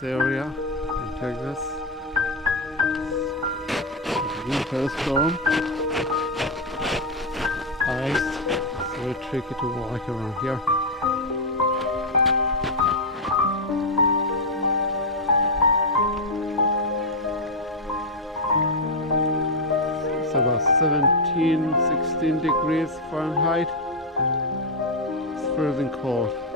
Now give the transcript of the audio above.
this area in Texas. Winter storm. Ice. It's very tricky to walk around here. It's about 17, 16 degrees Fahrenheit. It's freezing cold.